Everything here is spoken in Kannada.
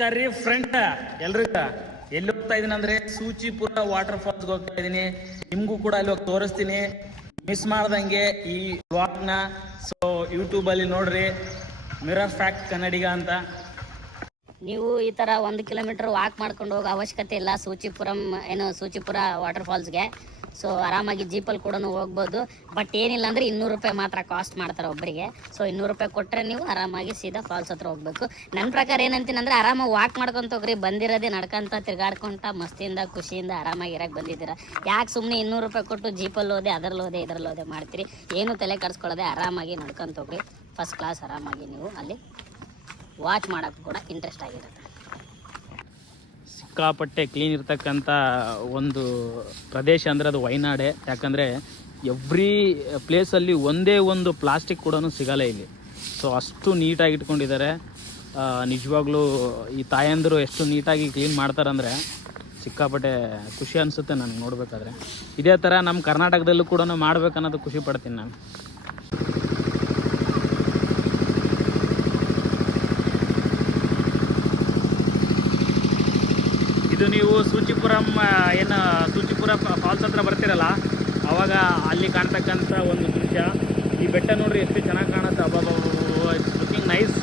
ಕರಿ ಫ್ರೆಂಡ್ ಎಲ್ರಿಗ ಎಲ್ಲಿ ಹೋಗ್ತಾ ಇದೀನಿ ಅಂದ್ರೆ ಸೂಚಿಪುರ ವಾಟರ್ ಫಾಲ್ಸ್ಗೆ ಹೋಗ್ತಾ ಇದೀನಿ. ನಿಮ್ಗೂ ಕೂಡ ಅಲ್ಲಿ ಹೋಗಿ ತೋರಿಸ್ತೀನಿ, ಮಿಸ್ ಮಾಡ್ದಂಗೆ ಈ ವ್ಲಾಗ್ನ. ಸೊ ಯೂಟ್ಯೂಬ್ ಅಲ್ಲಿ ನೋಡ್ರಿ, ಮಿರರ್ ಫ್ಯಾಕ್ಟ್ ಕನ್ನಡಿಗ ಅಂತ. ನೀವು ಈ ತರ 1 ಕಿಲೋಮೀಟರ್ ವಾಕ್ ಮಾಡ್ಕೊಂಡು ಹೋಗೋ ಅವಶ್ಯಕತೆ ಇಲ್ಲ ಸೂಚಿಪುರ ವಾಟರ್ ಫಾಲ್ಸ್ಗೆ. ಸೊ ಆರಾಮಾಗಿ ಜೀಪಲ್ಲಿ ಕೂಡ ಹೋಗ್ಬೋದು. ಬಟ್ ಏನಿಲ್ಲ ಅಂದ್ರೆ 200 ರೂಪಾಯಿ ಮಾತ್ರ ಕಾಸ್ಟ್ ಮಾಡ್ತಾರೆ ಒಬ್ಬರಿಗೆ. ಸೊ 200 ರೂಪಾಯಿ ಕೊಟ್ಟರೆ ನೀವು ಆರಾಮಾಗಿ ಸೀದಾ ಫಾಲ್ಸ್ ಹತ್ರ ಹೋಗ್ಬೇಕು. ನನ್ನ ಪ್ರಕಾರ ಏನಂತೀನಿ ಅಂದ್ರೆ ಆರಾಮಾಗಿ ವಾಕ್ ಮಾಡ್ಕೊಂತ ಹೋಗ್ರಿ. ಬಂದಿರೋದೇ ನಡ್ಕೊಂತ ತಿರ್ಗಾಡ್ಕೊಂತ ಮಸ್ತಿಯಿಂದ ಖುಷಿಯಿಂದ ಆರಾಮಾಗಿ ಇರಕ್ಕೆ ಬಂದಿದ್ದೀರಾ. ಯಾಕೆ ಸುಮ್ಮನೆ 200 ರೂಪಾಯಿ ಕೊಟ್ಟು ಜೀಪಲ್ಲಿ ಹೋದೆ ಇದರಲ್ಲಿ ಹೋದೆ ಮಾಡ್ತೀರಿ? ಏನು ತಲೆ ಕಟ್ಸ್ಕೊಳ್ಳೋದೆ ಆರಾಮಾಗಿ ನಡ್ಕೊಂತ ಹೋಗ್ರಿ. ಫಸ್ಟ್ ಕ್ಲಾಸ್ ಆರಾಮಾಗಿ ನೀವು ಅಲ್ಲಿ ವಾಚ್ ಮಾಡೋಕ್ಕೆ ಕೂಡ ಇಂಟ್ರೆಸ್ಟ್ ಆಗಿರುತ್ತೆ. ಸಿಕ್ಕಾಪಟ್ಟೆ ಕ್ಲೀನ್ ಇರ್ತಕ್ಕಂಥ ಒಂದು ಪ್ರದೇಶ ಅಂದರೆ ಅದು ವಯನಾಡೆ. ಯಾಕಂದರೆ ಎವ್ರಿ ಪ್ಲೇಸಲ್ಲಿ ಒಂದೇ ಒಂದು ಪ್ಲಾಸ್ಟಿಕ್ ಕೂಡ ಸಿಗಲ್ಲ ಇಲ್ಲಿ. ಸೊ ಅಷ್ಟು ನೀಟಾಗಿ ಇಟ್ಕೊಂಡಿದ್ದಾರೆ. ನಿಜವಾಗ್ಲೂ ಈ ತಾಯಂದಿರು ಎಷ್ಟು ನೀಟಾಗಿ ಕ್ಲೀನ್ ಮಾಡ್ತಾರಂದರೆ ಸಿಕ್ಕಾಪಟ್ಟೆ ಖುಷಿ ಅನಿಸುತ್ತೆ ನನಗೆ ನೋಡಬೇಕಾದ್ರೆ. ಇದೇ ಥರ ನಮ್ಮ ಕರ್ನಾಟಕದಲ್ಲೂ ಕೂಡ ಮಾಡ್ಬೇಕನ್ನೋದು ಖುಷಿ ಪಡ್ತೀನಿ ನಾನು. ಇದು ನೀವು ಸೂಚಿಪುರ ಫಾಲ್ಸ್ ಹತ್ರ ಬರ್ತೀರಲ್ಲ, ಆವಾಗ ಅಲ್ಲಿ ಕಾಣ್ತಕ್ಕಂಥ ಒಂದು ದೃಶ್ಯ. ಈ ಬೆಟ್ಟ ನೋಡ್ರಿ ಎಷ್ಟು ಚೆನ್ನಾಗಿ ಕಾಣುತ್ತೆ. ಅಬ್ಬಾ, ಇಟ್ಸ್ ಲುಕಿಂಗ್ ನೈಸ್.